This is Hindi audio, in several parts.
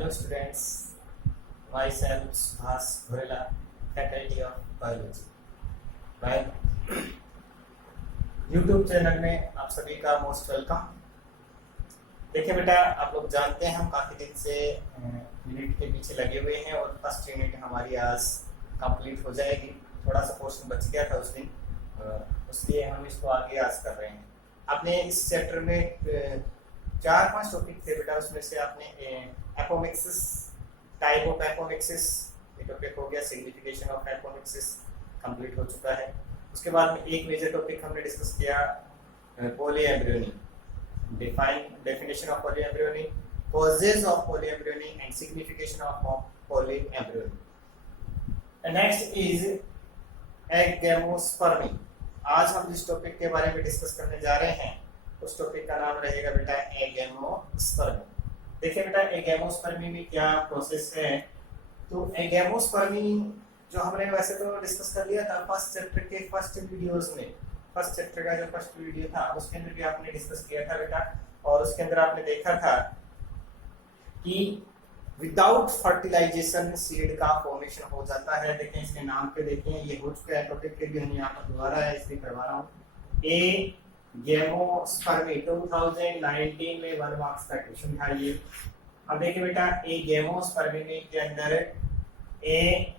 Hello students, myself Subhas Ghorela, Faculty of Biology. मैं YouTube चैनल में आप सभी का मोस्ट वेलकम। देखिए बेटा, आप लोग जानते हैं हम काफ़ी दिन से यूनिट के पीछे लगे हुए हैं और फर्स्ट यूनिट हमारी आज कंप्लीट हो जाएगी। थोड़ा सा पोर्शन बच गया था उस दिन, इसलिए हम इसको आगे आज कर रहे हैं। आपने इस चैप्टर में 4-5 टॉपिक थे बेटा, उसमें से आपने एपोमिक्सिस, टाइप ऑफ एपोमिक्सिस ये टॉपिक हो गया, सिग्निफिकेशन ऑफ एपोमिक्सिस कंप्लीट हो चुका है। उसके बाद में एक मेजर टॉपिक हमने डिस्कस किया polyembryony, definition of polyembryony, causes of polyembryony and signification of polyembryony. Next is एगेमोस्पर्मी। आज हम जिस टॉपिक के बारे में डिस्कस करने जा रहे हैं उस टॉपिक का नाम रहेगा बेटा एगेमोस्पर्मी। देखिए बेटा, एगेमोस्पर्मी में क्या प्रोसेस है। तो एगेमोस्पर्मी जो हमने वैसे तो डिस्कस कर लिया था फर्स्ट चैप्टर के फर्स्ट वीडियोस में। फर्स्ट चैप्टर का जो फर्स्ट वीडियो था उसके अंदर भी आपने डिस्कस किया था बेटा, और उसके अंदर आपने देखा था कि विदाउट फर्टिलाइजेशन सीड का फॉर्मेशन हो जाता है। देखें इसके नाम पे, देखें ये हो चुका है टॉपिक के लिए, हम यहाँ पर दोबारा है इसलिए करवा रहा हूँ। एगेमोस्पर्मी 2019 में 1 मार्क्स का क्वेश्चन था ये। अब देखिए बेटा, एगेमोस्पर्मी के अंदर ए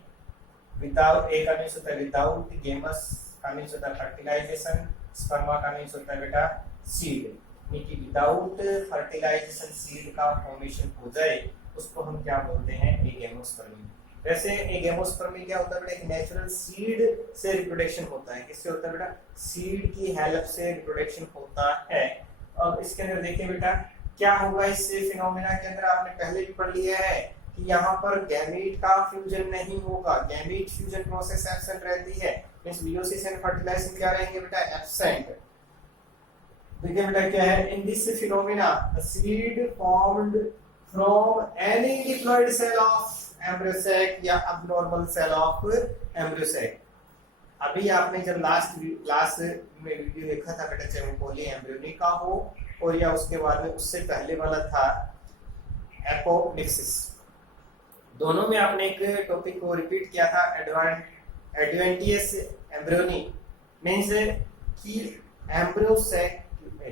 विदाउट, ए का मीन्स होता है विदाउट, गेमस का मीन्स होता है फर्टिलाइजेशन, स्पर्मा का मीन्स होता है बेटा सीड। यानी कि विदाउट फर्टिलाइजेशन सीड का फॉर्मेशन हो जाए उसको हम क्या बोलते हैं, एगेमोस्पर्मी। वैसे एगेमोस्पर्मी क्या होता है बेटा, एक नेचुरल सीड से रिप्रोडक्शन होता है। किससे होता है बेटा, सीड की हेल्प से रिप्रोडक्शन होता है। अब इसके अंदर देखिए बेटा क्या होगा इस फिनोमेना के अंदर, आपने पहले भी पढ़ लिया है कि यहाँ पर गैमीट का फ्यूजन नहीं होगा, गैमीट फ्यूजन प्रोसेस एब्सेंट रहती है। मींस मेयोसिस एंड फर्टिलाइजेशन क्या रहेंगे बेटा, एब्सेंट। देखिए बेटा क्या है, in this phenomena the seed formed from any diploid cell of embryo sac या abnormal cell of embryo sac. अभी आपने जब लास्ट क्लास में वीडियो देखा था बेटा, चाहे वो पॉलीएम्ब्रियोनी का हो और या उसके बाद में उससे पहले वाला था एपोमिक्सिस, दोनों में आपने एक टॉपिक को रिपीट किया था, एडवेंटियस एम्ब्रियोनी। मींस कि एम्ब्रियो सैक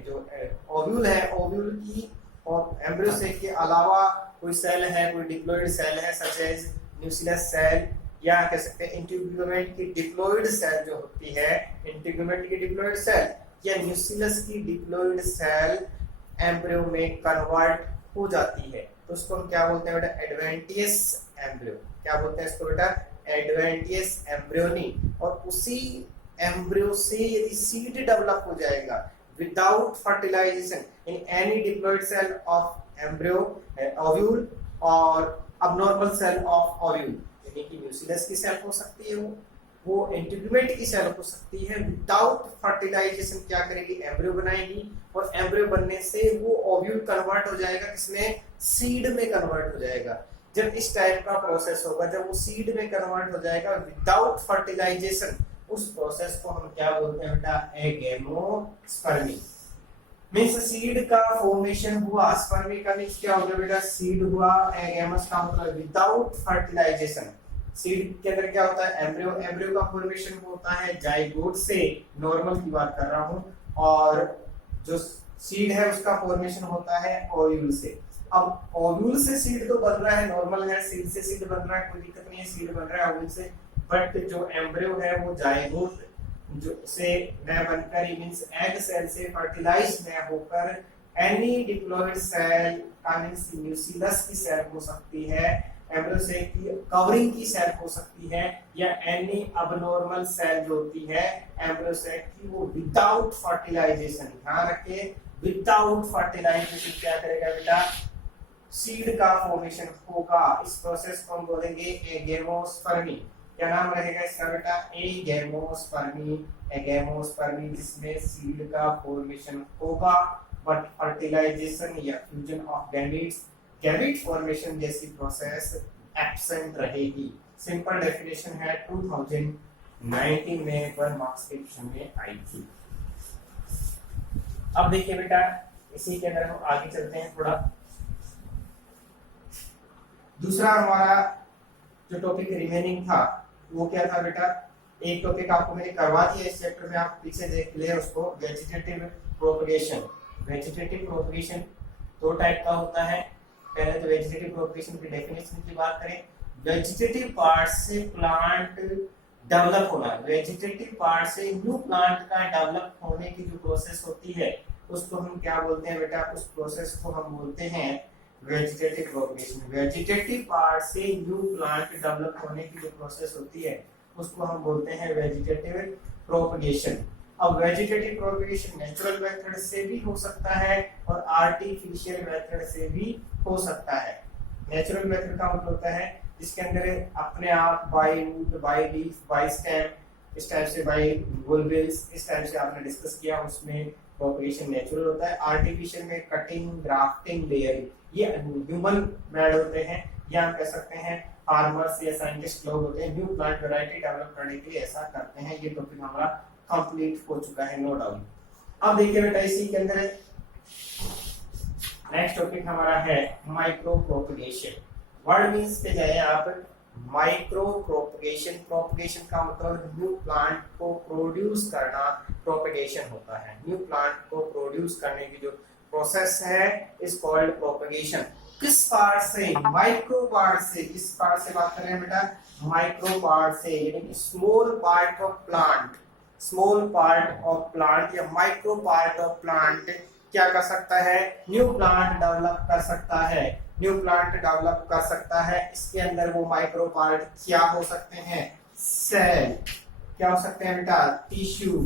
जो ओव्यूल है, ओव्यूल की और एम्ब्रियो सैक के अलावा कोई सेल है, कोई डिप्लॉयड सेल है सच एज न्यूक्लियस सेल, या कह सकते हैं इंटीग्यूमेंट की डिप्लॉयड सेल जो होती है, इंटीग्यूमेंट की डिप्लॉयड सेल या न्यूक्लियस की डिप्लॉयड सेल एम्ब्रियो में कन्वर्ट हो जाती है, तो उसको हम क्या बोलते हैं बेटा, एडवेंटियस एम्ब्रियो। क्या बोलते हैं इसको बेटा, एडवेंटियस एम्ब्रियोनी। और उसी एम्ब्रियो से यदि सीड डेवलप हो जाएगा without fertilization in any diploid cell of embryo, ovule और अबनॉर्मल सेल ऑफ ओव्यूल, यानी कि न्यूक्लियस की सेल हो सकती है, वो इंटीग्यूमेंट की सेल हो सकती है। विदाउट फर्टिलाइजेशन क्या करेगी, एम्ब्रियो बनाएगी, और एम्ब्रियो बनने से वो ओव्यूल कन्वर्ट हो जाएगा, किसमें, सीड में कन्वर्ट हो जाएगा। जब इस टाइप का प्रोसेस होगा, जब वो सीड में कन्वर्ट हो जाएगा विदाउट फर्टिलाइजेशन, उस प्रोसेस को हम क्या बोलते हैं बेटा, एगेमोस्पर्मी। मींस सीड का फॉर्मेशन हुआ, स्पर्मी का मींस क्या होगा बेटा, सीड हुआ, एगेमस का मतलब विदाउट फर्टिलाइजेशन। सीड के अंदर क्या होता है, एम्ब्रियो, एम्ब्रियो का फॉर्मेशन होता है जाइगोट से, नॉर्मल की बात कर रहा हूं, और जो सीड है उसका फॉर्मेशन होता है ओव्यूल से। अब ओव्यूल से सीड तो बन रहा है, नॉर्मल है, सीड से सीड बन रहा है, कोई दिक्कत नहीं है, सीड बन रहा है ओव्यूल से, बट जो एम्ब्रियो है वो जाइगोट जो से न बनकर, मींस एग सेल से फर्टिलाइज न होकर एनी डिप्लॉयड सेल का मींस न्यूक्लियस की सेल हो सकती है, एम्ब्रियो से की कवरिंग की सेल हो सकती है, या एनी अबनॉर्मल सेल जो होती है एम्ब्रियो से की, वो विदाउट फर्टिलाइजेशन, ध्यान रखिए विदाउट फर्टिलाइजेशन क्या करेगा बेटा, सीड का फॉर्मेशन होगा। इस प्रोसेस को हम बोलेंगे एगेमोस्पर्मी। क्या नाम रहेगा इसका बेटा, एगेमोस्पर्मी। एगेमोस्पर्मी जिसमें सीड का फॉर्मेशन होगा बट फर्टिलाइजेशन या fusion of gametes, gamete formation जैसी प्रोसेस एब्सेंट रहेगी। सिंपल डेफिनेशन है 2019 में 1 मार्क्स के क्वेश्चन में आई थी। अब देखिए बेटा, इसी के अंदर हम आगे चलते हैं थोड़ा। दूसरा हमारा जो टॉपिक रिमेनिंग था वो क्या था बेटा, एक टॉपिक आपको मैंने करवा दिया इस चैप्टर में, आप पीछे देख ले उसको, वेजिटेटिव प्रोपगेशन। वेजिटेटिव प्रोपगेशन दो टाइप का होता है। पहले तो वेजिटेटिव प्रोपगेशन की डेफिनेशन की बात करें, वेजिटेटिव पार्ट से प्लांट डेवलप होना, वेजिटेटिव पार्ट से न्यू प्लांट का डेवलप होने की जो प्रोसेस होती है उसको हम क्या बोलते हैं बेटा, उस प्रोसेस को हम बोलते हैं वेजिटेटिव प्रोपगेशन। वेजिटेटिव पार्ट से न्यू प्लांट डेवलप होने की जो प्रोसेस होती है उसको हम बोलते हैं वेजिटेटिव प्रोपगेशन। अब वेजिटेटिव प्रोपगेशन नेचुरल मेथड से भी हो सकता है और आर्टिफिशियल मेथड से भी हो सकता है। नेचुरल मेथड का मतलब होता है जिसके अंदर अपने आप by root, by leaf, by stem, इस टाइप से बाय बुलबिल्स, इस टाइप से आपने डिस्कस किया, उसमें प्रोपगेशन नेचुरल होता है। आर्टिफिशियल में कटिंग, ग्राफ्टिंग, लेयरिंग, ये ह्यूमन मेड होते हैं, या हम कह सकते हैं फार्मर्स या साइंटिस्ट लोग होते हैं न्यू प्लांट वैरायटी डेवलप करने के लिए ऐसा करते हैं। ये टॉपिक हमारा कंप्लीट हो चुका है, नो डाउट। अब देखिए बेटा इसी के अंदर नेक्स्ट टॉपिक हमारा है माइक्रो प्रोपगेशन। वर्ड मींस पे जाए आप, माइक्रो प्रोपगेशन। प्रोपगेशन का मतलब न्यू प्लांट को प्रोड्यूस करना, प्रोपगेशन होता है। न्यू प्लांट को प्रोड्यूस करने की जो प्रोसेस है इज कॉल्ड प्रोपगेशन। किस पार्ट से? माइक्रो पार्ट से। किस पार्ट से बात कर रहे हैं बेटा? माइक्रो पार्ट से, यानी कि small part of plant. Small part of plant या माइक्रो पार्ट ऑफ प्लांट क्या कर सकता है? न्यू प्लांट डेवलप कर सकता है। न्यू प्लांट डेवलप कर सकता है। इसके अंदर वो माइक्रो पार्ट क्या हो सकते हैं? सेल। क्या हो सकते हैं बेटा? Tissue,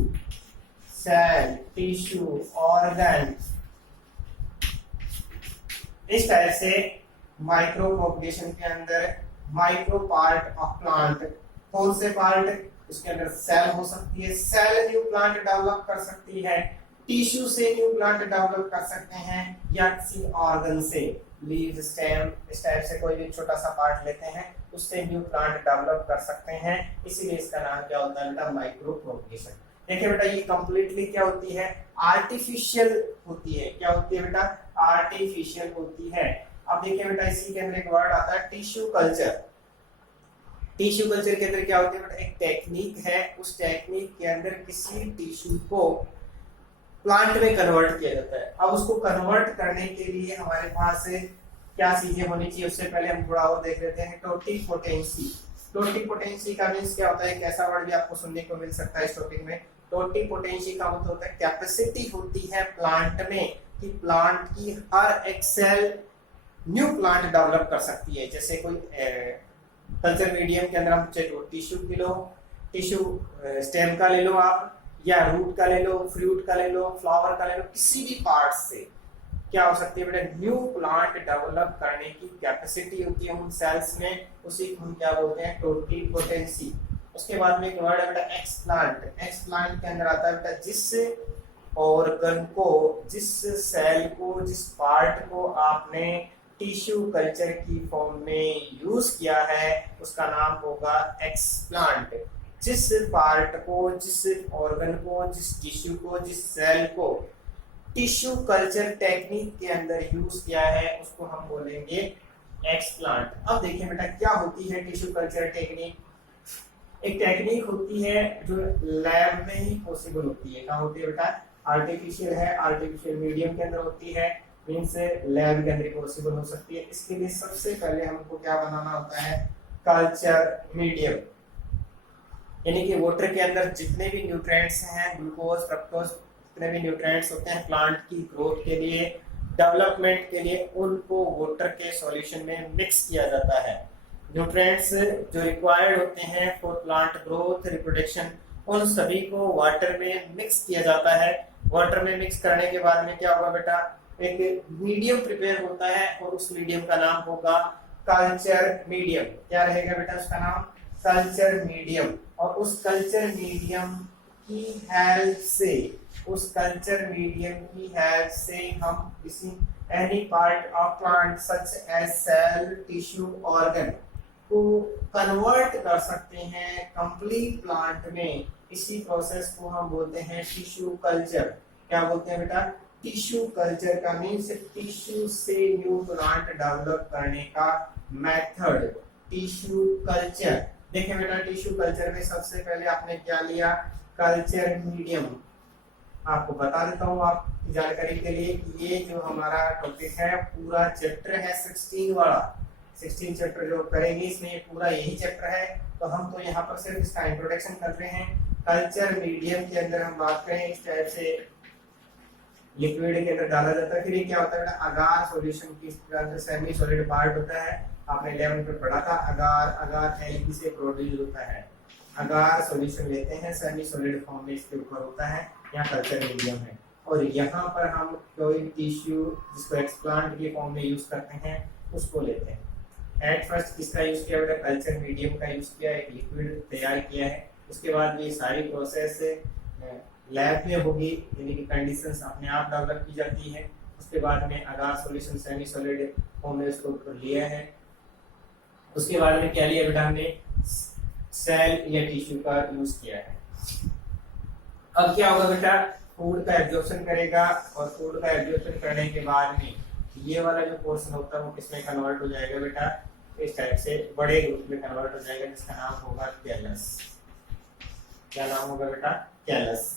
cell, tissue, organ. इस टाइप से माइक्रो प्रोपगेशन के अंदर माइक्रो पार्ट ऑफ प्लांट, कौन से पार्ट? उसके अंदर सेल हो सकती है, सेल न्यू प्लांट डेवलप कर सकती है, टिश्यू से न्यू प्लांट डेवलप कर सकते हैं, या किसी ऑर्गन से, लीव, स्टेम, इस टाइप से कोई भी छोटा सा पार्ट लेते हैं उससे न्यू प्लांट डेवलप कर सकते हैं। इसीलिए इसका नाम क्या होता है बेटा? Micro propagation. देखिए बेटा ये कंप्लीटली क्या होती है? आर्टिफिशियल होती है। क्या होती है बेटा? आर्टिफिशियल होती है। अब देखिए बेटा इसी के अंदर एक वर्ड आता है टिश्यू कल्चर। टिश्यू कल्चर के अंदर क्या होती है बेटा? एक टेक्निक है, उस टेक्निक के अंदर किसी टिश्यू को प्लांट में कन्वर्ट किया जाता है। अब उसको कन्वर्ट करने के लिए हमारे पास क्या चीजें होनी चाहिए, उससे पहले हम थोड़ा और देख लेते हैं। टोटिपोटेंसी। टोटिपोटेंसी का मींस क्या होता है? एक ऐसा वर्ड भी आपको सुनने को मिल सकता है इस टॉपिक में। टोटिपोटेंसी का मतलब होता है कैपेसिटी होती है प्लांट में कि प्लांट की हर एक सेल न्यू प्लांट डेवलप कर सकती है। जैसे कोई कल्चर मीडियम के अंदर हम टिश्यू की लो, टिश्यू स्टेम का ले लो आप, या रूट का ले लो, फ्रूट का ले लो, फ्लावर का ले लो, किसी भी पार्ट से क्या हो सकती है बेटा? न्यू प्लांट डेवलप करने की कैपेसिटी होती है उन सेल्स में, उसी को हम क्या बोलते हैं? टोटिपोटेंसी। उसके बाद में एक वर्ड है बेटा एक्सप्लांट। एक्सप्लांट के अंदर आता है बेटा जिस ऑर्गन को, जिस सेल को, जिस पार्ट को आपने टिश्यू कल्चर की फॉर्म में यूज किया है उसका नाम होगा एक्सप्लांट। जिस पार्ट को, जिस ऑर्गन को, जिस टिश्यू को, जिस सेल को टिश्यू कल्चर टेक्निक के अंदर यूज किया है उसको हम बोलेंगे एक्सप्लांट। अब देखिए बेटा क्या होती है टिश्यू कल्चर टेक्निक। एक टेक्निक होती है जो लैब में ही पॉसिबल होती है। क्या होती है बेटा? आर्टिफिशियल है, आर्टिफिशियल मीडियम के अंदर होती है, मींस लैब के अंदर पॉसिबल हो सकती है। इसके लिए सबसे पहले हमको क्या बनाना होता है? Culture medium. यानी कि वाटर के अंदर जितने भी न्यूट्रिएंट्स हैं, ग्लूकोज, फ्रक्टोज, जितने भी न्यूट्रिएंट्स होते हैं प्लांट की ग्रोथ के लिए, डेवलपमेंट के लिए, उनको वाटर के सॉल्यूशन में मिक्स किया जाता है। न्यूट्रिएंट्स जो रिक्वायर्ड होते हैं फॉर प्लांट ग्रोथ, रिप्रोडक्शन, उन सभी को वाटर में मिक्स किया जाता है। वाटर में मिक्स करने के बाद में क्या होगा बेटा? एक मीडियम प्रिपेयर होता है और उस मीडियम का नाम होगा कल्चर मीडियम। क्या रहेगा बेटा उसका नाम? Culture medium. और उस कल्चर मीडियम की हेल्प से, उस कल्चर मीडियम की हेल्प से हम किसी any part of plant such as cell, tissue, organ को कन्वर्ट कर सकते हैं कंप्लीट प्लांट में। इसी प्रोसेस को हम बोलते हैं टिश्यू कल्चर। क्या बोलते हैं बेटा? टिश्यू कल्चर का मीन्स टिश्यू से न्यू प्लांट डेवलप करने का मेथड टिश्यू कल्चर। देखिए बेटा, टिश्यू कल्चर में सबसे पहले आपने क्या लिया, कल्चर मीडियम। आपको बता देता हूँ आपकी जानकारी के लिए कि ये जो हमारा टॉपिक है पूरा चैप्टर है 16 वाला, 16 चैप्टर जो करेंगे इसमें ये पूरा यही चैप्टर है। तो हम तो यहाँ पर सिर्फ इसका इंट्रोडक्शन कर रहे हैं। कल्चर मीडियम के अंदर हम बात करें इस टाइप से लिक्विड के अंदर डाला जाता है। फिर ये क्या होता है, अगार सॉल्यूशन की अंदर सेमी सॉलिड पार्ट होता है। आपने 11 में पढ़ा था अगार एल्गी से प्रोड्यूस होता है। अगार सॉल्यूशन लेते हैं, सेमी सॉलिड फॉर्म में इसके ऊपर होता है, यहाँ कल्चर मीडियम है। और यहाँ पर हम कोई टिश्यू जिसको एक्सप्लांट के फॉर्म में यूज करते हैं उसको लेते हैं। एट फर्स्ट किसका यूज किया बेटा, कल्चर मीडियम का यूज किया, एक लिक्विड तैयार किया है। उसके बाद ये सारी प्रोसेस लैब में होगी, यानी कि कंडीशंस अपने आप डेवलप की जाती है। उसके बाद में अगार सॉल्यूशन सेमी सॉलिड फॉर्म में उसको ऊपर लिया है। उसके बाद में क्या लिया बेटा, हमने सेल या टिश्यू का यूज किया है। अब क्या होगा बेटा, फूड का एब्जॉर्प्शन करेगा और फूड का एब्जॉर्प्शन करने के बाद में ये वाला जो पोर्शन होता है वो किसमें कन्वर्ट हो जाएगा बेटा, इस टाइप से बड़े ग्रुप में कन्वर्ट हो जाएगा जिसका नाम होगा कैलस। क्या नाम होगा बेटा, कैलस।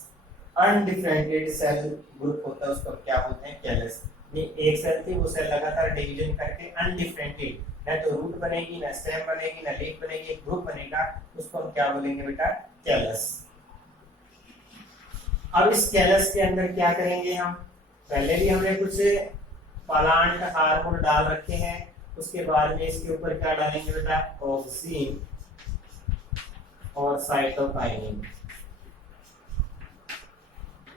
अनडिफरेंशिएटेड सेल ग्रुप होता है उसको क्या बोलते हैं, कैलस। एक सेल थी वो सेल लगातार डिवीजन करके अनडिफरेंशिएटेड, ना तो रूट बनेगी, ना स्टेम बनेगी, ना लीफ बनेगी, एक ग्रुप बनेगा, उसको हम क्या बोलेंगे बेटा, कैलस। अब इस कैलस के अंदर क्या करेंगे हम, पहले भी हमने कुछ प्लांट हार्मोन डाल रखे हैं। उसके बाद में इसके ऊपर क्या डालेंगे बेटा, ऑक्सीन और साइटोकाइनिन।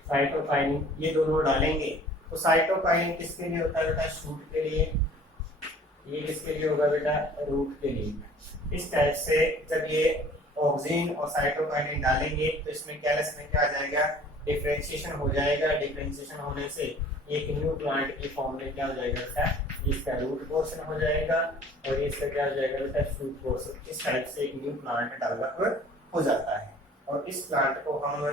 साइटोकाइनिन ये दोनों डालेंगे। तो साइटोकाइनिन किसके लिए होता है बेटा, शूट के लिए। ये किसके लिए होगा बेटा, रूट के लिए। इस टाइप से जब ये ऑक्सीन और साइटोकाइनिन डालेंगे तो इसमें कैलस में क्या आ जाएगा, डिफरेंशिएशन हो जाएगा। डिफरेंशिएशन होने से एक न्यू प्लांट की फॉर्म में क्या हो जाएगा बेटा, इसका रूट पोर्शन हो जाएगा और इसका क्या हो जाएगा बेटा, शूट पोर्शन। इस टाइप से एक न्यू प्लांट डेवलप हो जाता है। और इस प्लांट को हम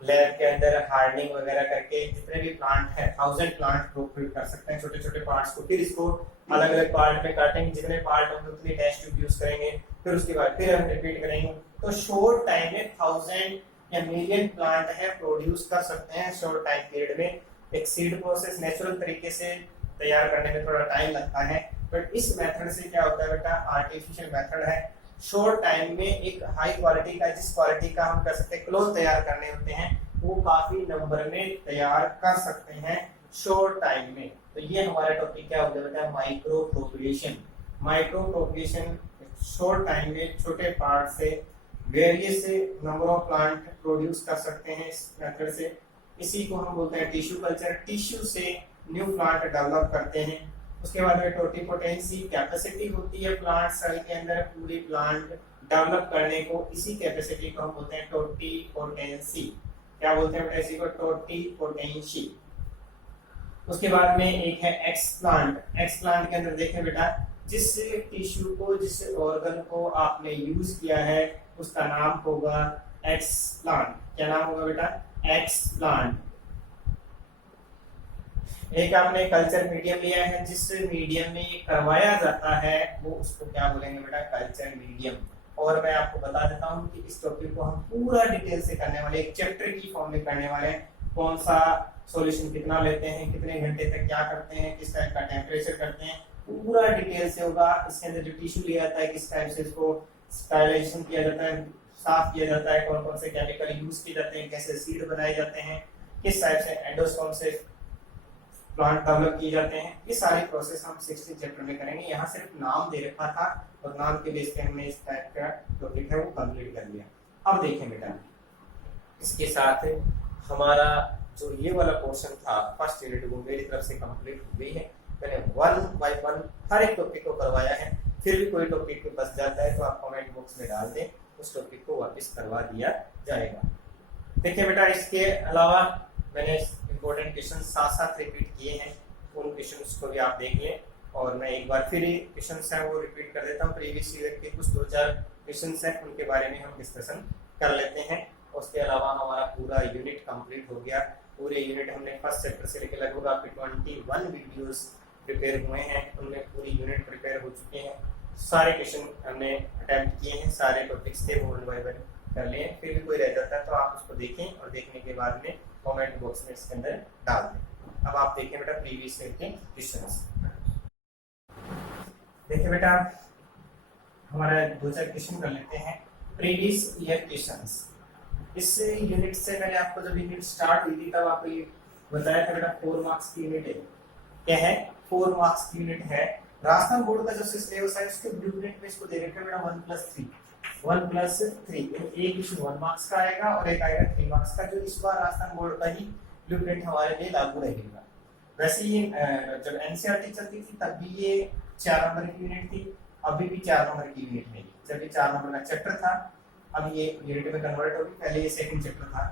लैब के अंदर हार्डनिंग वगैरह करके जितने भी प्लांट है 1000 प्लांट प्रोक्यूर कर सकते हैं, छोटे छोटे पार्ट्स को। फिर इसको अलग अलग पार्ट में काटेंगे, जितने पार्ट होंगे उतने टेस्ट ट्यूब यूज करेंगे। फिर उसके बाद फिर हम रिपीट करेंगे। तो शॉर्ट टाइम में 1000 या मिलियन प्लांट है प्रोड्यूस कर सकते हैं शॉर्ट टाइम पीरियड में। एक सीड प्रोसेस नेचुरल तरीके से तैयार करने में थोड़ा टाइम लगता है, बट इस मेथड से क्या होता है बेटा, आर्टिफिशियल मेथड है। शॉर्ट टाइम में एक हाई क्वालिटी का, जिस क्वालिटी का हम कर सकते हैं क्लोन तैयार करने होते हैं, वो काफी नंबर में तैयार कर सकते हैं शॉर्ट टाइम में। तो ये हमारा टॉपिक क्या हो जाएगा, micro propagation. Micro propagation short time में छोटे पार्ट से various number of plant produce कर सकते हैं इस मेथड से। इसी को हम बोलते हैं टिश्यू कल्चर। टिश्यू से न्यू प्लांट डेवलप करते हैं। उसके बाद में टोटिपोटेंसी कैपेसिटी होती है प्लांट सेल के अंदर पूरी प्लांट डेवलप करने को, इसी कैपेसिटी को हम बोलते हैं टोटिपोटेंसी। क्या बोलते हैं बेटा, इसी को टोटिपोटेंसी। उसके बाद में एक है एक्सप्लांट। एक्सप्लांट के अंदर देखें बेटा, जिस टिश्यू को, जिस ऑर्गन को आपने यूज किया है उसका नाम होगा एक्सप्लांट। क्या नाम होगा बेटा, एक्सप्लांट। एक आपने कल्चर मीडियम लिया है, जिस मीडियम में करवाया जाता है वो उसको क्या बोलेंगे बेटा, कल्चर मीडियम। और मैं आपको बता देता हूं कि इस टॉपिक को हम पूरा डिटेल से करने वाले, एक चैप्टर की फॉर्म में करने वाले हैं। कौन सा सॉल्यूशन कितना लेते हैं, कितने घंटे तक क्या करते हैं, किस टाइप का टेम्परेचर करते हैं, पूरा डिटेल से होगा। इसके अंदर जो टिश्यू लिया जाता है किस टाइप से इसको स्टरलाइजेशन किया जाता है, साफ किया जाता है, कौन कौन से केमिकल यूज किए जाते हैं, कैसे सीड बनाए जाते हैं, किस टाइप से एंडोस्पर्म से प्लांट डेवलप किए जाते हैं, ये सारी प्रोसेस हम 16 चैप्टर में करेंगे। यहाँ सिर्फ नाम दे रखा था और नाम के बेस पे हमने इस टाइप का टॉपिक है वो कंप्लीट कर लिया। अब देखें बेटा, इसके साथ हमारा जो ये वाला पोर्शन था फर्स्ट यूनिट वो मेरी तरफ से कंप्लीट हो गई है। मैंने 1 बाय 1 हर एक टॉपिक को करवाया है। फिर भी कोई टॉपिक बच जाता है तो आप कमेंट बॉक्स में डाल दें, उस टॉपिक को वापस करवा दिया जाएगा। देखिए बेटा, इसके अलावा मैंने इंपॉर्टेंट क्वेश्चन साथ साथ रिपीट किए हैं, उन क्वेश्चंस को भी आप देख लें। और मैं एक बार फिर क्वेश्चंस हैं वो रिपीट कर देता हूँ। प्रीवियस ईयर के कुछ 2-4 क्वेश्चंस हैं, उनके बारे में हम डिस्कशन कर लेते हैं। उसके अलावा हमारा पूरा यूनिट कंप्लीट हो गया। पूरे यूनिट हमने फर्स्ट चैप्टर से लेकर लगभग आपके 21 वीडियोस प्रिपेयर हुए हैं, उनमें पूरी यूनिट प्रिपेयर हो चुके हैं। सारे क्वेश्चन हमने अटेम्प्ट किए हैं, सारे टॉपिक्स थे वो रिवाइज कर लिए। फिर भी कोई रह जाता है तो आप उसको देखें और देखने के बाद में कमेंट बॉक्स में इसके अंदर डाल दें। अब आप देखें बेटा प्रीवियस ईयर के क्वेश्चंस। देखिए बेटा हमारा 2-4 क्वेश्चन कर लेते हैं प्रीवियस ईयर क्वेश्चंस। इस यूनिट से मैंने आपको जब यूनिट स्टार्ट हुई थी तब आपको ये बताया था बेटा 4 मार्क्स की यूनिट है। क्या है? 4 मार्क्स की यूनिट है। राजस्थान बोर्ड का जो सिलेबस है उसके ब्लूप्रिंट में इसको दे रखा है बेटा 1+3 एक क्वेश्चन 1 मार्क्स का आएगा और एक आएगा 3 मार्क्स का, जो इस बार राजस्थान बोर्ड का ही ब्लूप्रिंट हमारे लिए लागू रहेगा। वैसे ये जब एनसीईआरटी चलती थी तब भी ये 4 नंबर की यूनिट थी, अभी भी 4 नंबर की यूनिट है। जब ये 4 नंबर का चैप्टर था अब ये यूनिट में कन्वर्ट होगी, पहले ये सेकंड चैप्टर था।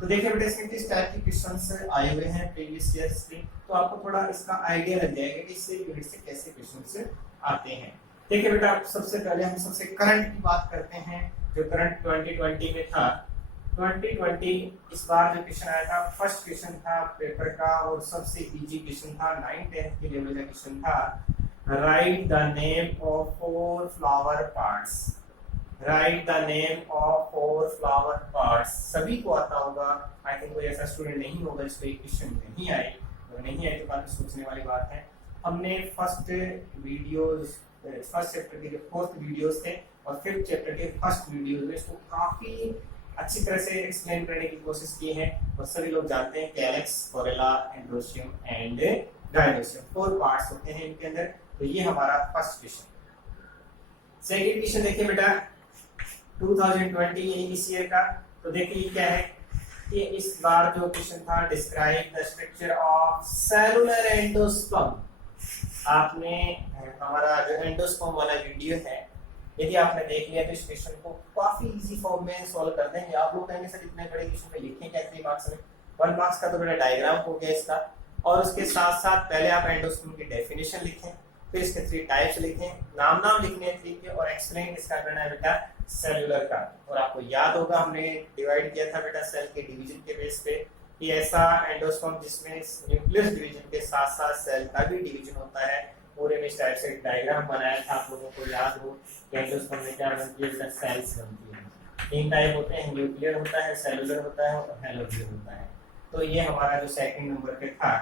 तो देखिए बेटा इसमें किस टाइप के क्वेश्चंस आए हुए हैं प्रीवियस ईयर से, तो आपको थोड़ा इसका आइडिया लग जाएगा कि इससे यूनिट से कैसे क्वेश्चंस आते हैं। देखिए बेटा सबसे पहले हम सबसे करंट की बात करते हैं, जो करंट 2020 में था। 2020 इस बार जो क्वेश्चन आया था फर्स्ट क्वेश्चन था पेपर का और सबसे इजी क्वेश्चन था, 9th-10th के लेवल का क्वेश्चन था। Right the name of 4 flower parts. Right the name of 4 flower parts. सभी को आता होगा, आई थिंक कोई ऐसा स्टूडेंट नहीं होगा जिसको एक क्वेश्चन नहीं आए, और नहीं आए तो काफी सोचने वाली बात है। हमने फर्स्ट चैप्टर के जो 4th वीडियोस थे और 5th चैप्टर के फर्स्ट वीडियोस में इसको काफी अच्छी तरह से एक्सप्लेन करने की कोशिश की है, और सभी लोग जानते हैं कैलेक्स, कोरेला, एंड्रोशियम एंड डायनोशियम 4 पार्ट्स होते हैं इनके अंदर। तो ये हमारा फर्स्ट क्वेश्चन। सेकंड क्वेश्चन देखिए बेटा 2020 इस ईयर का। तो देखिए क्या है कि इस बार जो क्वेश्चन था describe the structure of cellular endosperm. आपने हमारा जो एंडोस्पर्म वाला वीडियो है यदि आपने देख लिया तो इस क्वेश्चन को काफी इजी फॉर्म में सॉल्व कर देंगे। आप लोग कहेंगे सर इतने बड़े क्वेश्चन पे लिखें क्या 3 मार्क्स में? 1 मार्क्स का तो बड़ा डायग्राम हो गया इसका, और उसके साथ साथ पहले आप एंडोस्पर्म की डेफिनेशन लिखें, फिर इसके 3 टाइप्स लिखें, नाम लिखने हैं 3 के, और एक्सप्लेन इसका करना है बेटा सेलुलर का। और आपको याद होगा हमने डिवाइड किया था बेटा सेल के डिवीजन के बेस पे कि ऐसा एंडोस्पर्म जिसमें न्यूक्लियस डिवीजन के साथ साथ सेल का भी डिवीजन होता है। पूरे में इस टाइप से डायग्राम बनाया था, आप लोगों को याद हो कि एंडोस्पर्म में क्या बनती है, सेल्स बनती है। 3 टाइप होते हैं, न्यूक्लियर होता है, सेलुलर होता है और हेलोजियल होता है। तो ये हमारा जो सेकंड नंबर पे था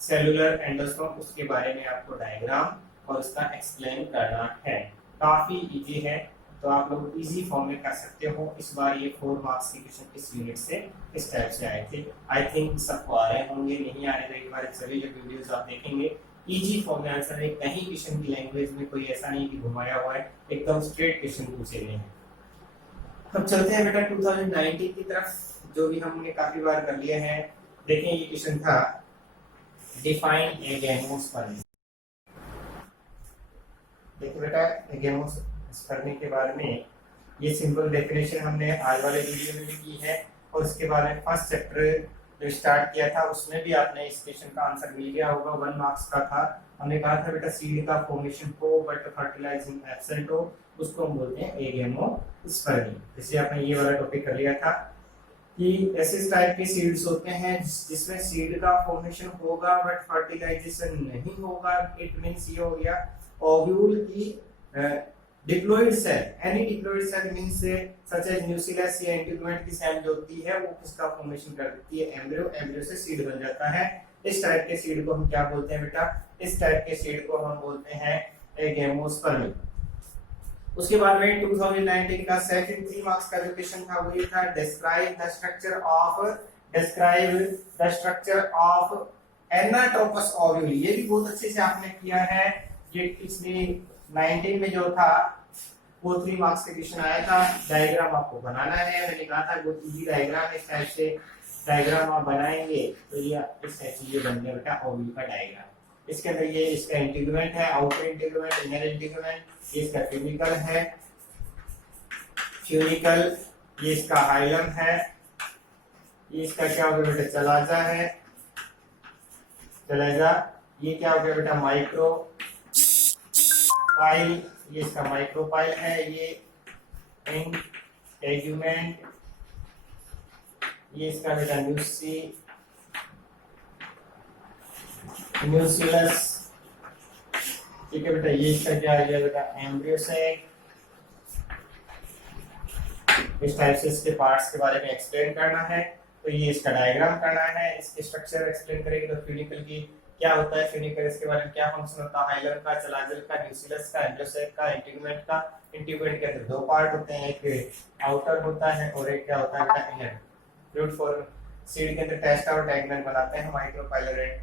सेलुलर एंडोस्पर्म, उसके बारे में आपको डायग्राम और उसका एक्सप्लेन करना है। काफी इजी है, तो आप लोग इजी फॉर्म में कर सकते हो। इस बार ये 4 मार्क्स के क्वेश्चन इस यूनिट से इस टाइप से आए थे। आई थिंक सबको आ रहे होंगे, नहीं आ रहे तो एक बार सभी जो वीडियोस आप देखेंगे इजी फॉर्म में आंसर है। कहीं क्वेश्चन की लैंग्वेज में कोई ऐसा नहीं कि घुमाया हुआ है, एकदम स्ट्रेट क्वेश्चन पूछे गए हैं। अब चलते हैं बेटा 2019 की तरफ, जो भी हमने काफी बार कर लिया है। देखें ये क्वेश्चन था डिफाइन ए गैमोस्पर्म। देखिए बेटा गैमोस्पर्म के बारे में ये सिंपल डेफिनेशन हमने आज वाले वीडियो में भी की है, और उसके बाद में फर्स्ट चैप्टर जो स्टार्ट किया था उसमें भी आपने इस क्वेश्चन का आंसर मिल गया होगा, 1 मार्क्स का था। हमने कहा था बेटा सीड का फॉर्मेशन हो बट फर्टिलाइजिंग एब्सेंट हो, उसको हम बोलते हैं एगेमोस्पर्मी। इसलिए आपने ये वाला टॉपिक कर लिया था कि ऐसे टाइप के सीड्स होते हैं जिसमें सीड का फॉर्मेशन होगा बट फर्टिलाइजेशन नहीं होगा। इट मींस ये हो गया ओव्यूल की diploid cell. Any diploid cell means such as nucleus या इंटीग्रेट की सेल जो होती है वो किसका फॉर्मेशन कर देती है, एम्ब्रियो। एम्ब्रियो से सीड बन जाता है। इस टाइप के सीड को हम क्या बोलते हैं बेटा? इस टाइप के सीड को हम बोलते हैं एगेमोस्पर्मी। उसके बाद में 2019 का सेकंड 3 मार्क्स का जो क्वेश्चन था वो ये था describe the structure of anatropous ovule. ये भी बहुत अच्छे से आपने किया है। ये पिछले 19 में जो था वो 3 मार्क्स का क्वेश्चन आया था। डायग्राम आपको बनाना है, मैंने कहा था बहुत इजी डायग्राम है। इस टाइप से डायग्राम आप बनाएंगे तो ये इस टाइप से ये बन गया बेटा ओव्यूल का डायग्राम। इसके अंदर ये इसका इंटीग्रेंट है, आउटर इंटीग्रेंट, इनर इंटीग्रेंट, ये इसका ट्यूनिकल है, ट्यूनिकल, ये इसका हाइलम है, ये इसका क्या हो गया बेटा चलाजा है, चलाजा, ये क्या हो गया बेटा माइक्रो पाइल, ये इसका माइक्रोपाइल है, ये इंटेगुमेंट, ये इसका बेटा न्यूक्लियस, ठीक है बेटा। ये इसका क्या आ गया बेटा एम्ब्रियो सैक। इस टाइप से इसके पार्ट्स के बारे में एक्सप्लेन करना है। तो ये इसका डायग्राम करना है, इसके स्ट्रक्चर एक्सप्लेन करेंगे। तो फ्यूनिकल की क्या होता है, फ्यूनिकल इसके बारे में क्या फंक्शन होता है, हाइलम का, चलाजल का, न्यूक्लियस का, एम्ब्रियो सैक का, इंटीग्यूमेंट का। इंटीग्यूमेंट के अंदर दो पार्ट होते हैं, एक आउटर होता है और एक क्या होता है बेटा इनर। फ्रूट फॉर सीड के अंदर टेस्ट और डायग्राम बनाते हैं माइक्रोफाइलरेट।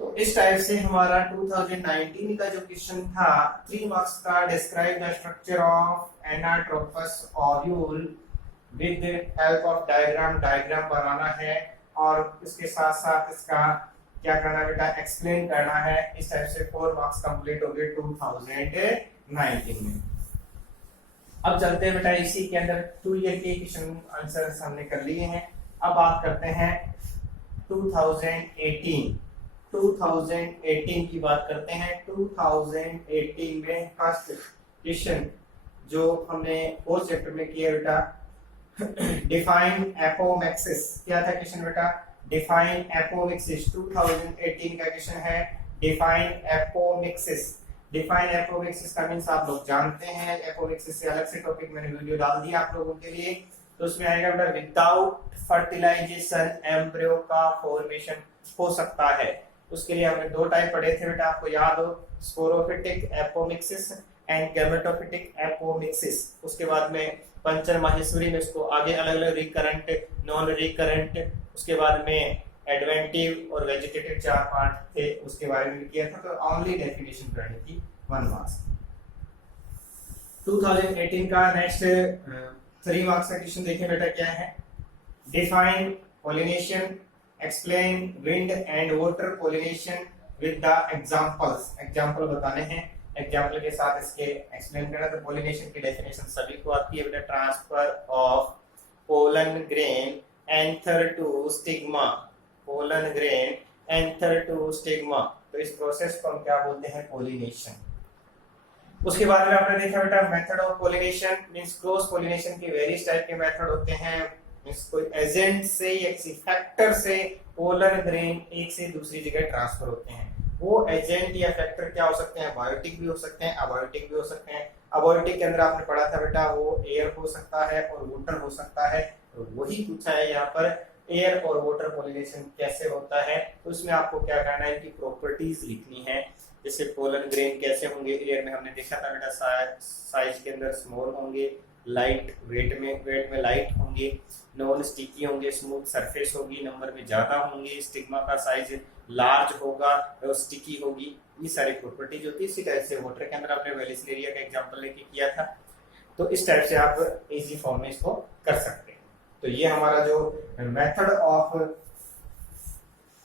तो इस टाइप से हमारा 2019 का जो क्वेश्चन था 3 मार्क्स का, describe the structure of anatropous ovule with help of diagram. Diagram बनाना है और इसके साथ साथ इसका क्या करना है बेटा एक्सप्लेन करना है। इस टाइप से 4 मार्क्स कंप्लीट हो गए 2019 में। अब चलते हैं बेटा इसी के अंदर 2 ईयर के क्वेश्चन आंसर हमने कर लिए हैं। अब बात करते हैं 2018 की बात करते हैं। 2018 में फर्स्ट क्वेश्चन जो हमने 4th चैप्टर में किया बेटा, डिफाइन एपोमैक्सिस। क्या था क्वेश्चन बेटा, डिफाइन एपोमिक्सिस। 2018 का क्वेश्चन है डिफाइन एपोमिक्सिस। डिफाइन एपोमिक्सिस का मींस आप लोग जानते हैं। एपोमिक्सिस से अलग से टॉपिक मैंने वीडियो डाल दिया आप लोगों के लिए। तो उसमें आएगा बेटा विदाउट फर्टिलाइजेशन एम्ब्रियो का फॉर्मेशन हो सकता है। उसके लिए हमने 2 टाइप पढ़े थे बेटा, आपको याद हो, sporophytic apomixis and gametophytic apomixis. उसके बाद में पंचर माहेश्वरी में इसको आगे अलग अलग रिकरेंट, नॉन रिकरेंट, उसके बाद में एडवेंटिव और वेजिटेटिव 4 पार्ट थे, उसके बारे में किया था। तो ओनली डेफिनेशन करनी थी 1 मार्क्स। 2018 का नेक्स्ट 3 मार्क्स का क्वेश्चन देखिए बेटा क्या है, define pollination, explain wind and water pollination with the examples. Example बताने हैं, एग्जांपल के साथ इसके एक्सप्लेन करना। तो पॉलिनेशन की डेफिनेशन सभी को आती है बेटा, transfer of pollen grain anther to stigma. Pollen grain anther to stigma, तो इस प्रोसेस को हम क्या बोलते हैं, पॉलिनेशन। उसके बाद में आपने देखा बेटा method of pollination means cross pollination के वेरियस टाइप के मेथड होते हैं। मींस कोई एजेंट से या किसी फैक्टर से पोलन ग्रेन एक से दूसरी जगह ट्रांसफर होते हैं। वो एजेंट या फैक्टर क्या हो सकते हैं, बायोटिक भी हो सकते हैं, अबायोटिक भी हो सकते हैं। अबायोटिक के अंदर आपने पढ़ा था बेटा वो एयर हो सकता है और वाटर हो सकता है। तो वही पूछा है यहाँ पर, एयर और वाटर पॉलिनेशन कैसे होता है। तो उसमें आपको क्या करना है, इनकी प्रॉपर्टीज लिखनी है। जैसे पोलन ग्रेन कैसे होंगे, एयर में हमने देखा था बेटा साइज के अंदर स्मॉल होंगे, लाइट वेट में लाइट होंगे, नॉन स्टिकी होंगे, स्मूथ सरफेस होगी, नंबर में ज्यादा होंगे, स्टिग्मा का साइज लार्ज होगा और स्टिकी होगी। ये सारी प्रॉपर्टीज होती है। इसी तरह से वाटर के अंदर आपने वेलिस्लेरिया का एग्जांपल लेके किया था। तो इस टाइप से आप इजी फॉर्म में इसको कर सकते हैं। तो ये हमारा जो मेथड ऑफ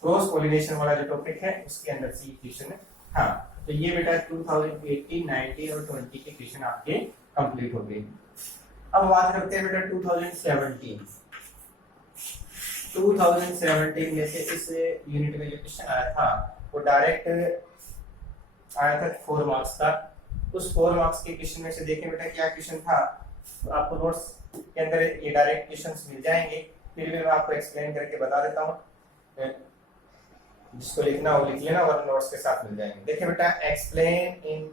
क्रॉस पॉलिनेशन वाला जो टॉपिक है उसके अंदर से क्वेश्चन है। हाँ, तो ये बेटा 2018, 19 और 20 के क्वेश्चन आपके कंप्लीट हो गए। अब बात करते हैं बेटा 2017 में से इस यूनिट में जो क्वेश्चन आया था वो डायरेक्ट आया था 4 मार्क्स का। उस 4 मार्क्स के क्वेश्चन में से देखें बेटा क्या क्वेश्चन था। तो आपको नोट्स के अंदर ये डायरेक्ट क्वेश्चंस मिल जाएंगे, फिर भी मैं आपको एक्सप्लेन करके बता देता हूँ। जिसको लिखना हो लिख लेना वरना नोट्स के साथ मिल जाएंगे। देखिए बेटा, explain in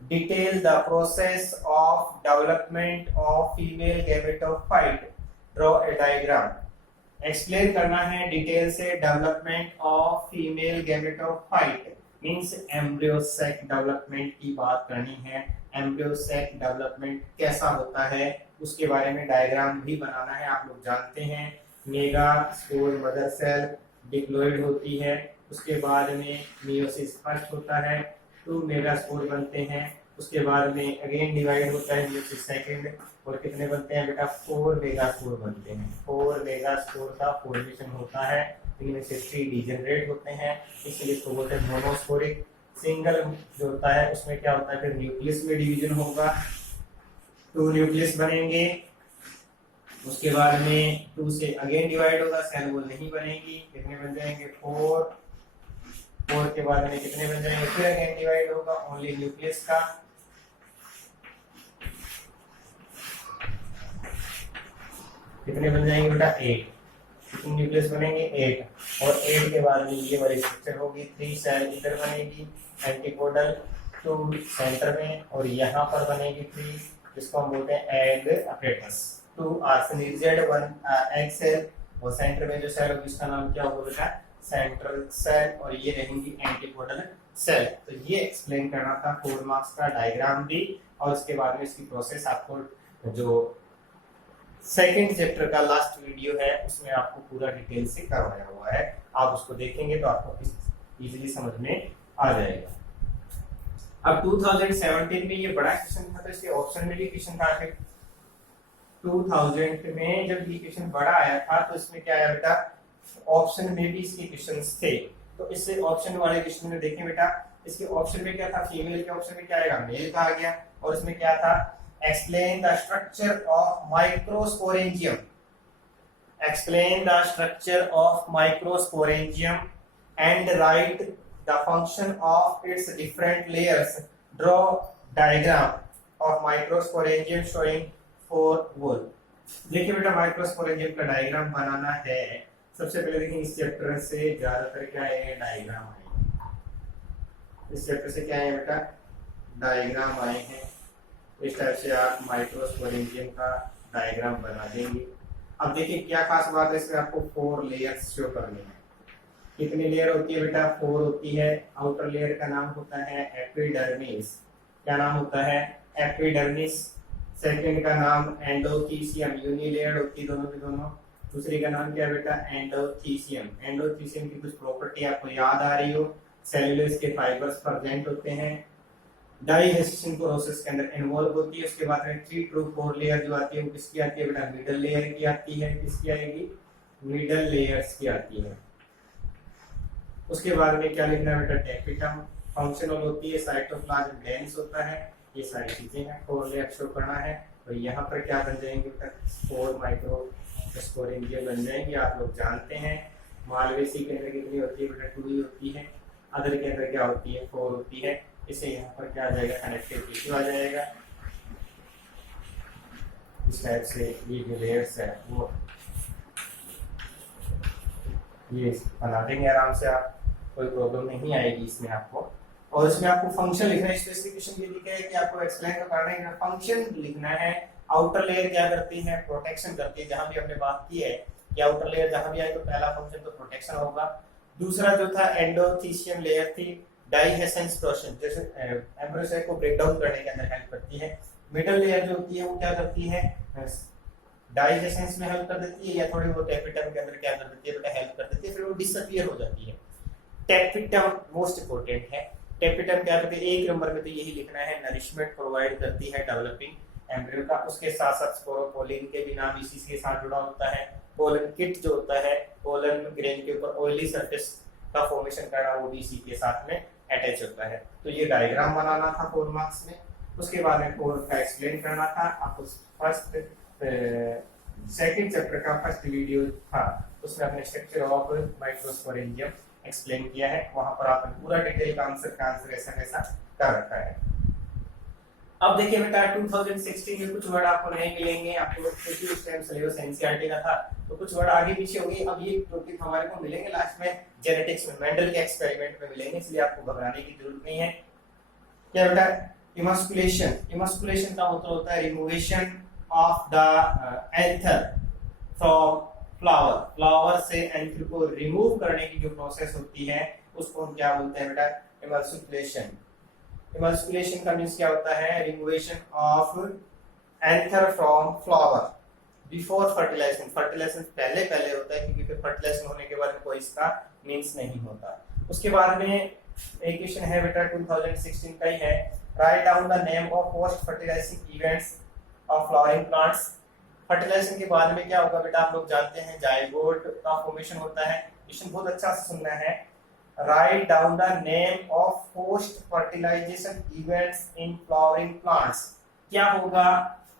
detail the process of development of female gametophyte, draw a diagram. Explain करना है डिटेल से development of female gametophyte means embryo sac development की बात करनी है। एम्ब्रियो सैक डेवलपमेंट कैसा होता है उसके बारे में डायग्राम भी बनाना है। आप लोग जानते हैं megaspore mother cell diploid होती है, उसके बाद में मियोसिस फर्स्ट होता है, 2 मेगा स्पोर बनते हैं, उसके बाद में अगेन डिवाइड होता है मियोसिस सेकंड, और कितने बनते हैं बेटा 4 मेगा स्पोर बनते हैं। 4 मेगा स्पोर का फॉर्मेशन होता है, इनमें से 3 डिजेनरेट होते हैं, इसलिए इसको बोलते हैं मोनोस्पोरिक। सिंगल जो होता है उसमें क्या होता है, फिर न्यूक्लियस में डिवीजन होगा, 2 न्यूक्लियस बनेंगे, उसके बाद में 2 से अगेन डिवाइड होगा, सेल वॉल नहीं बनेगी, कितने बन जाएंगे 4 के बाद में कितने बन जाएंगे, फिर अगेन डिवाइड होगा ओनली न्यूक्लियस का, कितने बन जाएंगे बेटा 8। कितने न्यूक्लियस बनेंगे 8, और 8 के बाद में ये वाली स्ट्रक्चर होगी, 3 सेल इधर बनेगी एंटीपोडल टू सेंटर में, और यहाँ पर बनेगी 3 जिसको हम बोलते हैं एग अपरेटस, 2 आर्सेनिजेड 1 एग सेल, और सेंटर में जो सेल होगी उसका नाम क्या होगा बेटा सेंट्रल सेल, और ये रहेंगी एंटीपोडल सेल। तो ये एक्सप्लेन करना था 4 मार्क्स का डायग्राम भी, और उसके बाद में इसकी प्रोसेस आपको जो सेकंड चैप्टर का लास्ट वीडियो है उसमें आपको पूरा डिटेल से करवाया हुआ है, आप उसको देखेंगे तो आपको इजीली समझ में आ जाएगा। अब 2017 में ये बड़ा क्वेश्चन था तो इसके ऑप्शन में भी क्वेश्चन था कि 2000 में जब ये क्वेश्चन बड़ा आया था तो इसमें क्या आया बेटा ऑप्शन में भी इसके क्वेश्चंस थे। तो इससे ऑप्शन वाले क्वेश्चन में देखें बेटा, इसके ऑप्शन में क्या था, फीमेल के ऑप्शन में क्या आएगा मेल का आ गया, और इसमें क्या था explain the structure of microsporangium, explain the structure of microsporangium and right the function of its different layers, draw diagram of microsporangium showing 4 wall. देखिए बेटा माइक्रोस्पोरेंजियम का डायग्राम बनाना है, सबसे पहले देखिए इस चैप्टर से ज्यादातर क्या है डायग्राम आए, इस चैप्टर से क्या है बेटा डायग्राम आए हैं, इस टाइप से आप माइक्रोस्पोरेंजियम का डायग्राम बना देंगे। अब देखिए क्या खास बात है इसमें, आपको 4 लेयर्स शो करनी है। कितनी लेयर होती है बेटा 4 होती है। आउटर लेयर का नाम होता है एपिडर्मिस, क्या नाम होता है एपिडर्मिस। सेकंड का नाम एंडोथीसियम, यूनिलेयर होती है दोनों की दोनों। दूसरी का नाम क्या है बेटा एंडोथीसियम, एंडोथीसियम की कुछ प्रॉपर्टी आपको याद आ रही हो, सेलुलोज के फाइबर्स प्रेजेंट होते हैं, डाइजेशन प्रोसेस के अंदर इन्वॉल्व होती है। उसके बाद में 3 to 4 लेयर जो आती है वो किसकी आती है बेटा मिडल लेयर की आती है, किसकी आएगी मिडल लेयर्स की आती है। उसके बाद में क्या लिखना है बेटा टेपिटम, फंक्शनल होती है, साइटोप्लाज्म डेंस होता है, ये सारी चीजें हैं। 4 लेयर शो करना है, और यहाँ पर क्या बन जाएंगे बेटा 4 माइक्रोस्पोरेंजियम बन जाएंगे। आप लोग जानते हैं मालवेसी के अंदर कितनी होती है बेटा 2 ही होती है, अदर के अंदर क्या होती है 4 होती है। इसे यहाँ पर क्या आ जाएगा कनेक्टिव टिश्यू आ जाएगा। इस टाइप से ये जो लेयर्स है वो ये बना देंगे आराम से, आप कोई प्रॉब्लम नहीं आएगी इसमें आपको। और इसमें आपको फंक्शन लिखना है, स्पेसिफिकेशन ये लिखा है कि आपको एक्सप्लेन तो करना है, फंक्शन लिखना है। आउटर लेयर क्या करती है प्रोटेक्शन करती है, जहां भी हमने बात की है कि आउटर लेयर जहां भी आए तो पहला फंक्शन तो प्रोटेक्शन होगा। दूसरा जो था एंडोथीसियम लेयर थी डाइहेसेंस प्रोसेस, जैसे एम्ब्रोसाइट को ब्रेक डाउन करने के अंदर हेल्प करती है। मिडल लेयर जो होती है वो क्या करती है डाइजेशंस में हेल्प कर देती है, या थोड़ी बहुत एपिटम के अंदर क्या कर देती है बेटा हेल्प कर देती है, फिर वो डिसअपीयर हो जाती है। टेपिटम मोस्ट इंपोर्टेंट है, टेपिटम क्या करती है 1 नंबर में तो यही लिखना है नरिशमेंट प्रोवाइड करती है डेवलपिंग एम्ब्रियो का। उसके साथ साथ स्पोरोपोलिन के भी नाम इसी के साथ जुड़ा होता है। पोलन किट जो होता है पोलन ग्रेन के ऊपर ऑयली सरफेस का फॉर्मेशन करना वो भी इसी के साथ में अटैच होता है। तो ये डायग्राम बनाना था 4 मार्क्स में। उसके बाद में 4 का एक्सप्लेन करना था आपको। फर्स्ट सेकंड चैप्टर का फर्स्ट वीडियो था उसमें अपने स्ट्रक्चर ऑफ माइक्रोस्पोरेंजियम एक्सप्लेन किया है, वहां पर आपने पूरा डिटेल का आंसर ऐसा कैसा कर रखा है। अब देखिए बेटा 2016 में कुछ वर्ड आपको नहीं मिलेंगे, आपको क्योंकि उस टाइम सिलेबस एनसीईआरटी का था तो कुछ वर्ड आगे पीछे हो गए। अब ये टॉपिक हमारे को मिलेंगे लास्ट में जेनेटिक्स में, मेंडल के एक्सपेरिमेंट में मिलेंगे, इसलिए आपको घबराने की जरूरत नहीं है। क्या बेटा इमस्कुलेशन, इमस्कुलेशन का मतलब होता है removation of the anther from flower, flower से एंथर को रिमूव करने की जो प्रोसेस होती है उसको हम क्या बोलते हैं बेटा इमस्कुलेशन। इमस्कुलेशन का मींस क्या होता है removation of anther from flower before fertilisation. Fertilisation पहले होता है क्योंकि फिर फर्टिलाइजेशन होने के बाद कोई इसका मींस नहीं होता। उसके बाद में एक क्वेश्चन है बेटा 2016 का ही है, write down the name of post fertilizing events of flowering plants. Fertilization के बाद में क्या होगा बेटा आप लोग जानते हैं जाइगोट का फॉर्मेशन होता है। क्वेश्चन बहुत अच्छा से सुनना है, write down the name of post fertilization events in flowering plants. क्या होगा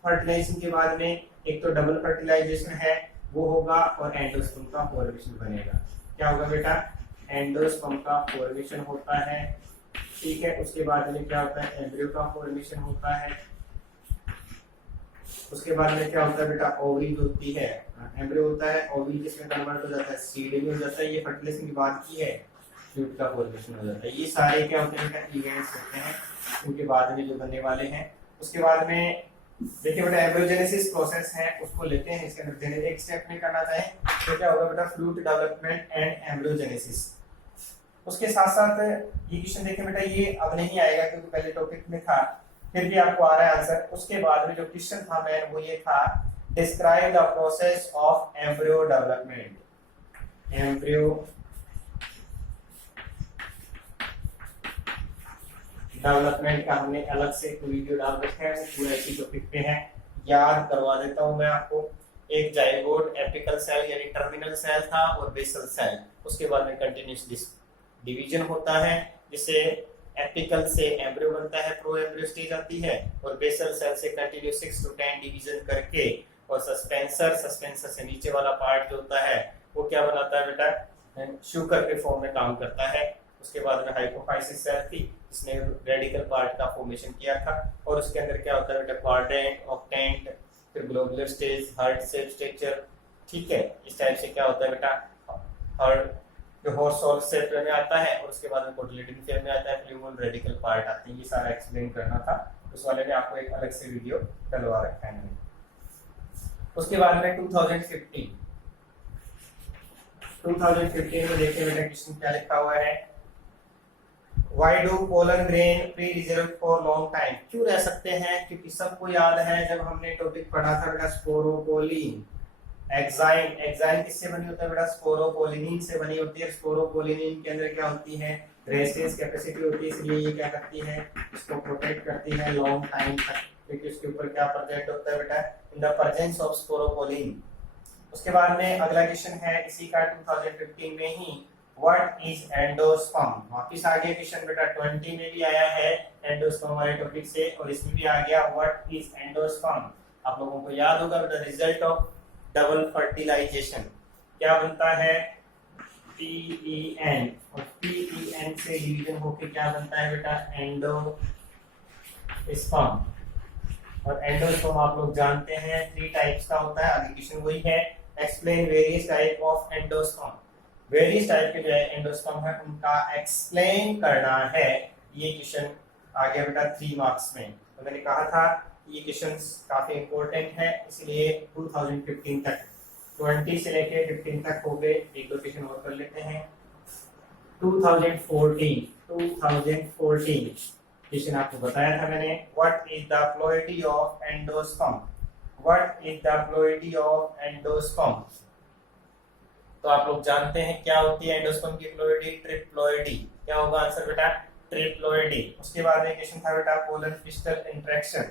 फर्टिलाइजेशन के बाद में, एक तो डबल फर्टिलाइजेशन है वो होगा और एंडोस्पर्म का फॉर्मेशन बनेगा। क्या होगा बेटा एंडोस्पर्म का फॉर्मेशन होता है, ठीक है। उसके बाद में क्या होता है एम्ब्रियो का फॉर्मेशन होता है। उसके बाद में क्या होता है बेटा ओवरी होती है एम्ब्रियो होता है, ओवी जिसमें कन्वर्ट हो जाता है, सीड में हो जाता है, ये फर्टिलाइजेशन की बात की है, फ्रूट का फॉर्मेशन हो जाता है। ये सारे क्या होते हैं, इवेंट्स होते हैं उनके बाद में जो बनने वाले हैं। उसके बाद में देखिए बेटा एम्ब्रियोजेनेसिस प्रोसेस है, उसको लेते हैं। इसके अंदर एक स्टेप में करना चाहे तो क्या होगा बेटा, फ्रूट डेवलपमेंट एंड एम्ब्रियोजेनेसिस। उसके साथ साथ ये क्वेश्चन देखिए बेटा, ये अब नहीं आएगा क्योंकि पहले टॉपिक में था, फिर भी आपको आ रहा है आंसर। उसके बाद में जो क्वेश्चन था मैन वो ये था, describe the process of embryo development. Embryo development का हमने अलग से एक वीडियो डाल रखा है, वो पूरा इसी टॉपिक पे है। याद करवा देता हूं मैं आपको। एक जाइगोट, एपिकल सेल यानी टर्मिनल सेल था, और बेसल सेल। उसके बाद में कंटिन्यूअस डिवीजन होता है, जिससे एपिकल से एम्ब्रियो बनता है, प्रो एम्ब्रियो स्टेज आती है, और बेसल सेल से कंटिन्यूअस 6 to 10 डिवीजन करके, और सस्पेंसर से नीचे वाला पार्ट जो होता है वो क्या बनाता है बेटा, शुगर के फॉर्म में काम करता है। उसके बाद में हाइपोफाइसिस सेल थी, जिसने रेडिकल पार्ट का फॉर्मेशन किया था, और उसके अंदर क्या होता है बेटा, क्वाड्रेंट, ऑक्टेंट, फिर globular stage, heart shape structure. ठीक है, इस टाइप से क्या होता है बेटा, हार्ट जो हॉर्स शेप में आता है, और उसके बाद में कोटिलेडन शेप में आता है, फ्लूमल रेडिकल पार्ट आते हैं। ये सारा एक्सप्लेन करना था, उस वाले में आपको एक अलग से वीडियो डलवा रखा है मैंने। उसके बाद में 2015 में देखिए बेटा क्वेश्चन क्या लिखा हुआ है, Why do pollen grain pre-reserve for long time? क्यों रह सकते हैं? क्योंकि सबको याद है जब हमने टॉपिक पढ़ा था बेटा स्पोरोपोलिन, एग्जाइम किससे बनी होता है बेटा, स्पोरोपोलिनिन से बनी होती है। स्पोरोपोलिनिन के अंदर क्या होती है, रेजिस्टेंस कैपेसिटी होती है, इसलिए ये क्या करती है, इसको प्रोटेक्ट करती है लॉन्ग टाइम तक, क्योंकि उसके ऊपर क्या प्रेजेंट होता है बेटा, in the presence of sporopollenin. उसके बाद में अगला क्वेश्चन है इसी का 2015 में ही, व्हाट इज एंडोस्पर्म। वापिस आ गया क्वेश्चन बेटा, 20 में भी आया है एंडोस्पर्म वाले टॉपिक से, और इसमें भी आ गया व्हाट इज एंडोस्पर्म। आप लोगों को याद होगा बेटा, रिजल्ट ऑफ डबल फर्टिलाइजेशन क्या बनता है, PEN, और PEN से डिवीजन होके क्या बनता है बेटा, एंडोस्पर्म। और एंडोस्पर्म आप लोग जानते हैं 3 टाइप्स का होता है। आगे क्वेश्चन वही है, explain various type of endosperm. Various type के जो एंडोस्पर्म है उनका एक्सप्लेन करना है। ये क्वेश्चन आ गया बेटा 3 मार्क्स में। तो मैंने कहा था ये क्वेश्चंस काफी इंपॉर्टेंट है, इसलिए 2015 तक, 20 से लेके 15 तक हो गए। एक दो क्वेश्चन और कर लेते हैं। 2014 क्वेश्चन आपको बताया था मैंने, what is the ploidy of endosperm. What is the ploidy of endosperm. तो आप लोग जानते हैं क्या होती है एंडोस्पर्म की प्लॉइडी, ट्रिप्लॉइडी। क्या होगा आंसर बेटा, ट्रिप्लॉइडी। उसके बाद में क्वेश्चन था बेटा pollen pistol interaction.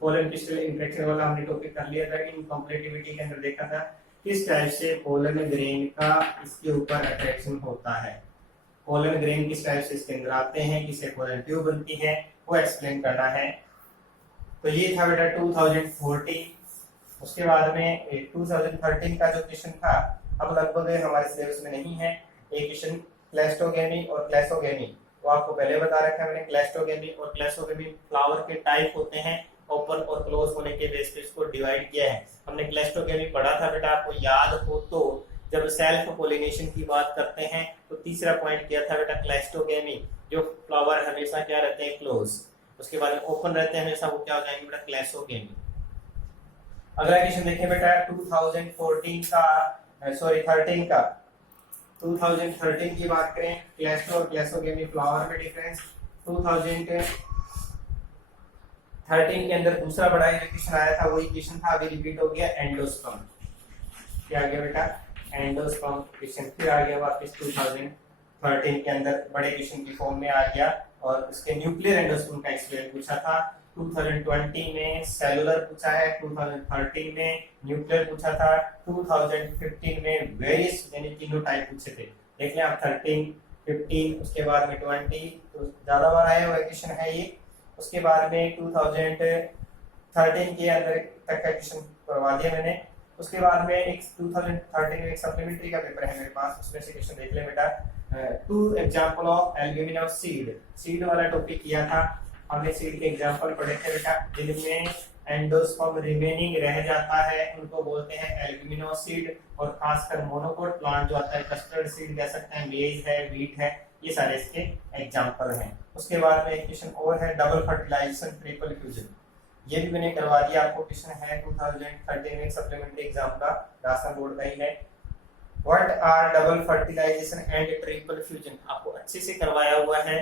Pollen pistol interaction वाला हमने टॉपिक कर लिया था, इनकॉम्प्लेटिविटी के अंदर देखा था किस टाइप से पोलन ग्रेन का इसके ऊपर अट्रैक्शन होता है। पोलन ग्रेन किस टाइप से इसके अंदर आते हैं, किससे पोलन ट्यूब बनती है, वो एक्सप्लेन करना है। तो ये था बेटा 2014। उसके बाद में 2013 का जो क्वेश्चन था, अब लगभग हमारे सिलेबस में नहीं है। एक क्वेश्चन क्लेस्टोगेमी और क्लेसोगेमी, तो आपको पहले बता रखा है मैंने। क्लेस्टोगेमी और क्लेसोगेमी फ्लावर के टाइप होते हैं, ओपन और क्लोज होने के बेस पे इसको डिवाइड किया है। हमने क्लेस्टोगेमी पढ़ा था बेटा, आपको याद हो तो, जब सेल्फ पोलिनेशन की बात करते हैं तो तीसरा पॉइंट किया था बेटा क्लेस्टोगेमी, जो फ्लावर हमेशा क्या रहते हैं, क्लोज। उसके बाद में ओपन रहते हैं हमेशा, वो क्या हो जाएंगे बेटा, क्लेसोगेमी। अगला क्वेश्चन देखिए बेटा 2013 का 2013 की बात करें, क्लेस्टो और क्लेसोगेमी फ्लावर में डिफरेंस। 2013 के अंदर दूसरा बड़ा क्वेश्चन आया था, वही क्वेश्चन था, अभी रिपीट हो गया, एंडोस्पर्म। क्या आ गया बेटा, एंडोस्पर्म क्वेश्चन फिर आ गया वापस 2013 के अंदर बड़े क्वेश्चन की फॉर्म में आ गया, और उसके न्यूक्लियर एंडोस्पर्म का एक्सप्लेन पूछा था। 2020 में सेलुलर पूछा है, 2013 में न्यूक्लियर पूछा था, 2015 में वेरियस यानी तीनों टाइप पूछे थे। देख लें आप 13, 15, उसके बाद में 20, तो ज्यादा बार आया हुआ क्वेश्चन है ये। उसके बाद में 2013 के अंदर तक का क्वेश्चन करवा दिया मैंने। उसके बाद में एक 2013 में एक सप्लीमेंट्री का पेपर है मेरे पास, उसमें से क्वेश्चन देख ले बेटा। 2 example of albumin of seed वाला टॉपिक किया था हमने। सीड के एग्जांपल पढ़े थे बेटा, जिनमें एंडोस्पर्म रिमेनिंग रह जाता है उनको बोलते हैं एल्यूमिनोसीड, और खासकर मोनोकोट प्लांट जो आता है कस्टर्ड सीड कह सकते हैं, मेज है, व्हीट है, ये सारे इसके एग्जांपल हैं। उसके बाद में एक क्वेश्चन और है डबल फर्टिलाइजेशन ट्रिपल फ्यूजन, ये भी मैंने करवा दिया आपको, क्वेश्चन है 2013 सप्लीमेंट्री एग्जाम का, राजस्थान बोर्ड का ही है। What are double fertilization and triple fusion, आपको अच्छे से करवाया हुआ है।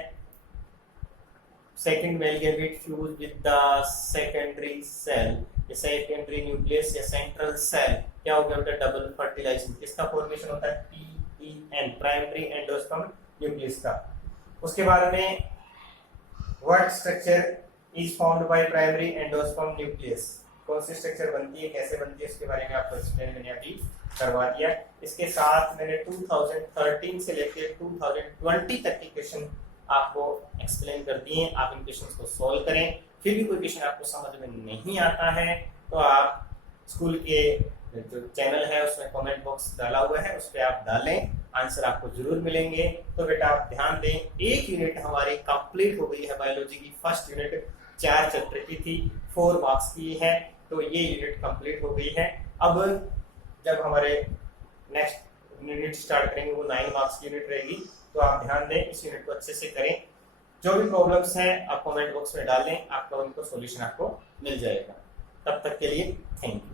Second male gamete fuse with the secondary cell, ये सेकेंडरी न्यूक्लियस या सेंट्रल सेल, क्या हो गया बेटा डबल फर्टिलाइजेशन, किसका फॉर्मेशन होता है, PEN प्राइमरी एंडोस्पर्म न्यूक्लियस का। उसके बाद में what structure is formed by primary endosperm nucleus, कौन सी स्ट्रक्चर बनती है, कैसे बनती है, उसके बारे में आपको एक्सप्लेन मैंने अभी करवा दिया। इसके साथ मैंने 2013 से लेकर 2020 तक के क्वेश्चन आपको एक्सप्लेन कर दिए, आप इन क्वेश्चंस को सॉल्व करें। फिर भी कोई क्वेश्चन आपको समझ में नहीं आता है तो आप स्कूल के जो चैनल है उसमें कमेंट बॉक्स डाला हुआ है, उस पर आप डालें, आंसर आपको जरूर मिलेंगे। तो बेटा आप ध्यान दें, एक यूनिट हमारी कंप्लीट हो गई है, बायोलॉजी की फर्स्ट यूनिट 4 चैप्टर की थी, 4 मार्क्स की है, तो ये यूनिट कंप्लीट हो गई है। अब जब हमारे नेक्स्ट यूनिट स्टार्ट करेंगे वो 9 मार्क्स की यूनिट रहेगी, तो आप ध्यान दें, इस यूनिट को अच्छे से करें। जो भी प्रॉब्लम्स हैं आप कमेंट बॉक्स में डालें, आपका उनको सॉल्यूशन आपको मिल जाएगा। तब तक के लिए थैंक यू।